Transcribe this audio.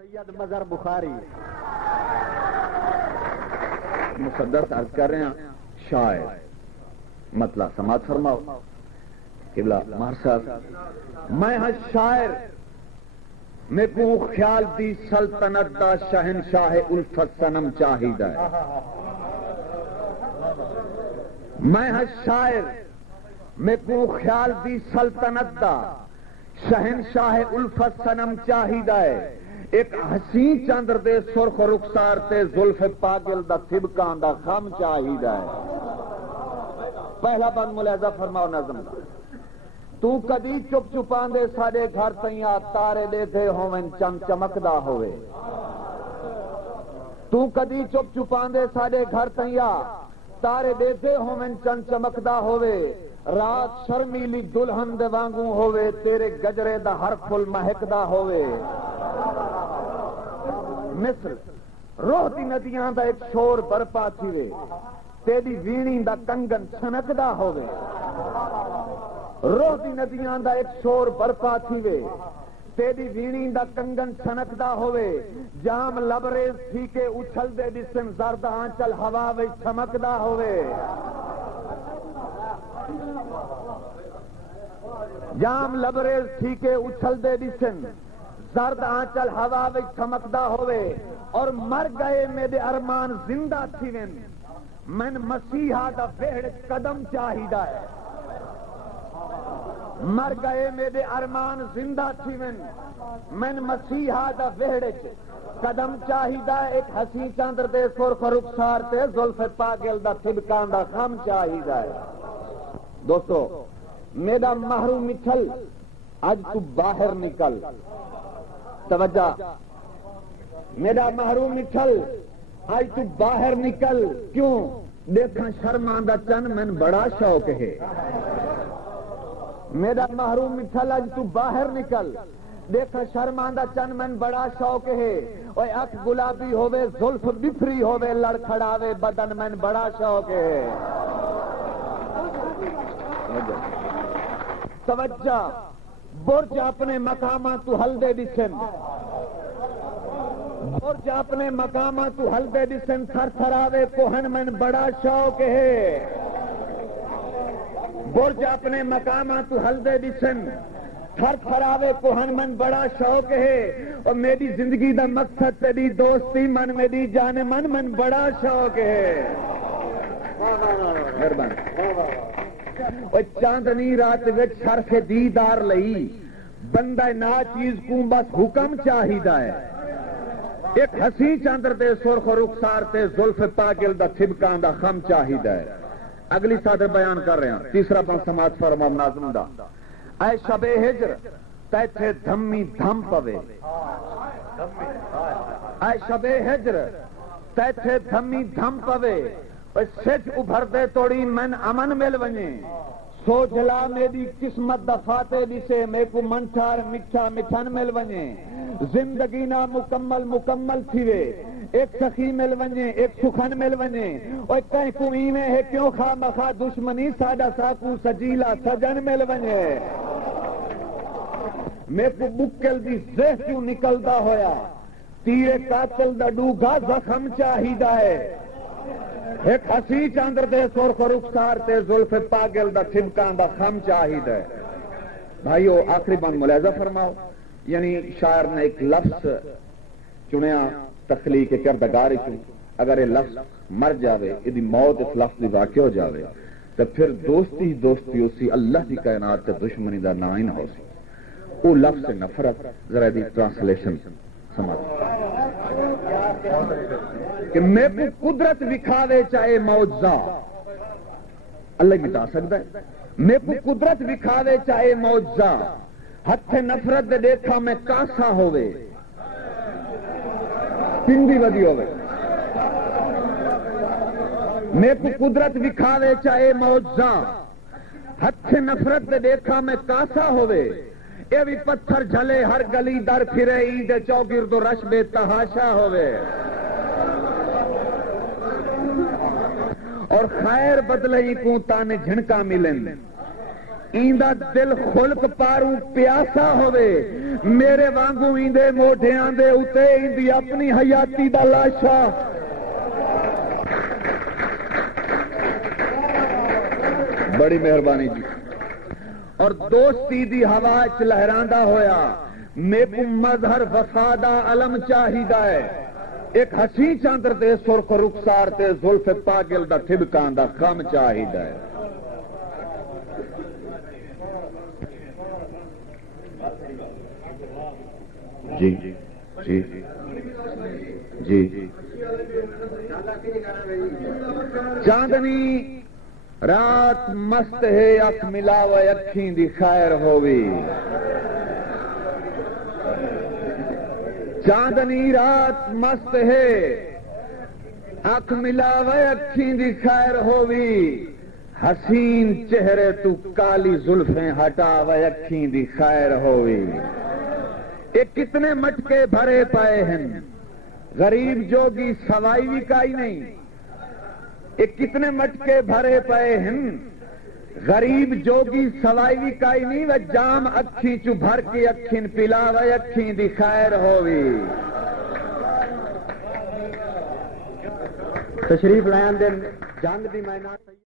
سید مظہر بخاری مقدس عرض کر رہے ہیں شاعر مطلب سماعت فرماؤ قبلہ مہر صاحب میں ہاں شاعر میں کو خیال دی سلطنت دا شہنشاہ الفت صنم چاہیدہ ہے میں ہاں شاعر میں کو خیال دی سلطنت دا شہنشاہ الفت صنم چاہیدہ ہے ایک حسین چاندر دے سرخ رخسار تے زلف پاگل دا تھبکان دا خم چاہیدہ ہے پہلا بند ملاحظہ فرماؤ نظم دا تو کدی چپ چپان دے سارے گھر تیاں تارے دے دے ہوئن چم چمکدا ہوئے تو کدی چپ چپان دے سارے گھر تیاں تارے دے دے ہوئن چم چمکدا ہوئے رات شرمیلی دلہن دے وانگوں ہوئے تیرے گجرے دا ہر پھل مہکدا ہوئے مصر روح دی ندیاں دا ایک شور برپا تھیوے تیری وینی دا کنگن چھنکدا ہوئے روح دی ندیاں دا ایک شور برپا تھیوے تیری وینی دا کنگن چھنکدا ہوئے جام لبریز تھی کے اچھل دے دسن زرد آنچل ہوا وی چھمکدا ہوئے جام لبریز تھی کے اچھل دے دسن زرد آنچل ہوا وی چھمکدا ہوئے اور مر گئے میرے ارمان زندہ تھیویں من مسیحا دا بہڑ قدم چاہیدہ ہے مر گئے میرے ارمان زندہ تھیویں من مسیحا دا بہڑ قدم چاہیدہ ہے ایک حسین چاندر دے سرخ رخسار تے زلف پاگل دا تھبکان دا خم چاہیدہ ہے دوستو میرا مہرو مٹھل آج تو باہر نکل توجہ میرا مہرو مٹھل آج تو باہر نکل کیوں دیکھا شرماندہ چن من بڑا شوق ہے میرا مہرو مٹھل آج تو باہر نکل دیکھا شرماندہ چن من بڑا شوق ہے اور اکھ گلابی ہوئے زلف بفری ہوئے لڑکھڑاوے بدن من بڑا شوق ہے توجہ برج اپنے مقامات تو ہلدے دسن برج اپنے مقامات تو ہلدے دسن تھر تھراوے کوہن من بڑا شوق ہے برج اپنے مقامات تو ہلدے دسن تھر تھراوے کوہن من بڑا شوق ہے اور میری زندگی دا مقصد تیری دوستی من میری جان من بڑا شوق ہے مہربان اور چاندنی رات وچ شرف دیدار لئی بندہ نا چیز کو بس حکم چاہیدہ ہے ایک ہسی چاندر دے سرخ رخسار تے زلف پاگل دا تھبکان دا خم چاہیدہ ہے اگلی صادر بیان کر رہے ہیں تیسرا بند سماعت فرما ناظم دا اے شب ہجر تیتھے دھمی دھم پوے اے شب ہجر تیتھے دھمی دھم پوے سچ ابھر دے توڑی من امن مل ونجے سو جلا میری قسمت دفاتے دسے میں کو منٹھار مٹھا مٹھن مل ونجے زندگی نا مکمل تھیوے ایک سخی مل ونجے ایک سخن مل ونجے اور کہیں کو ایویں ہے کیوں خواہ مخواہ دشمنی ساڈا ساکو سجیلا سجن مل ونجے میں کو بکل دی زہ کیوں نکلدا ہویا تیرے قاتل دا ڈوگا زخم چاہیدہ ہے ایک حسی چاندر دے سرخ رخسار تے زلف پاگل دا تھبکان دا خم چاہیدہ ہے بھائیو آخری بند ملاحظہ فرماؤ یعنی شاعر نے ایک لفظ چنیا تخلیق کردگار چ اگر یہ لفظ مر جاوے یہ موت اس لفظ دی واقع ہو جاوے تو پھر دوستی دوستی اسی اللہ کی کائنات تے دشمنی دا نا ہی نہ ہو سی وہ لفظ سے نفرت ذرا دی ٹرانسلیشن سمجھ کہ میں کو قدرت وکھاوے چاہے معجزہ اللہ ہی مٹا سکتا ہے میں کو قدرت وکھاوے چاہے معجزہ ہتھ نفرت دے دیکھا میں کاسا ہوئے پنڈی ودی ہوئے میں کو قدرت وکھاوے چاہے معجزہ ہتھ نفرت دے دیکھا میں کاسا ہوئے اے بھی پتھر جھلے ہر گلی در پھرے عید چوگرد و رش بے تحاشا ہوئے اور خیر بدلئی کو تانے جھنکا ملن ایندا دل خلق پاروں پیاسا ہوئے میرے وانگو ایندے موڈیاں دے اتے ایندی اپنی حیاتی دا لاشا بڑی مہربانی جی اور دوستی دی ہوا چ لہراندا ہویا میکو مظہر وفادا علم چاہیدا ہے ایک ہسی چاندر تے سرخ رخسار تے زلف پاگل دا ٹھبکان دا خم چاہیدا ہے جی جی جی چاندنی رات مست ہے اکھ ملاوے اکھیں دی خیر ہووی چاندنی رات مست ہے اکھ ملاوے اکھیں دی خیر ہووی حسین چہرے تو کالی زلفیں ہٹاوے اکھیں دی خیر ہووی یہ کتنے مٹکے بھرے پائے ہیں غریب جوگی سوائی بھی کائی نہیں یہ کتنے مٹکے بھرے پائے ہیں غریب جوگی سوائی بھی کائی نہیں و جام اکھیں چو بھر کے اکھیں پلاوے اکھیں دی خیر ہووی تشریف لائن دن جنگ دی میدان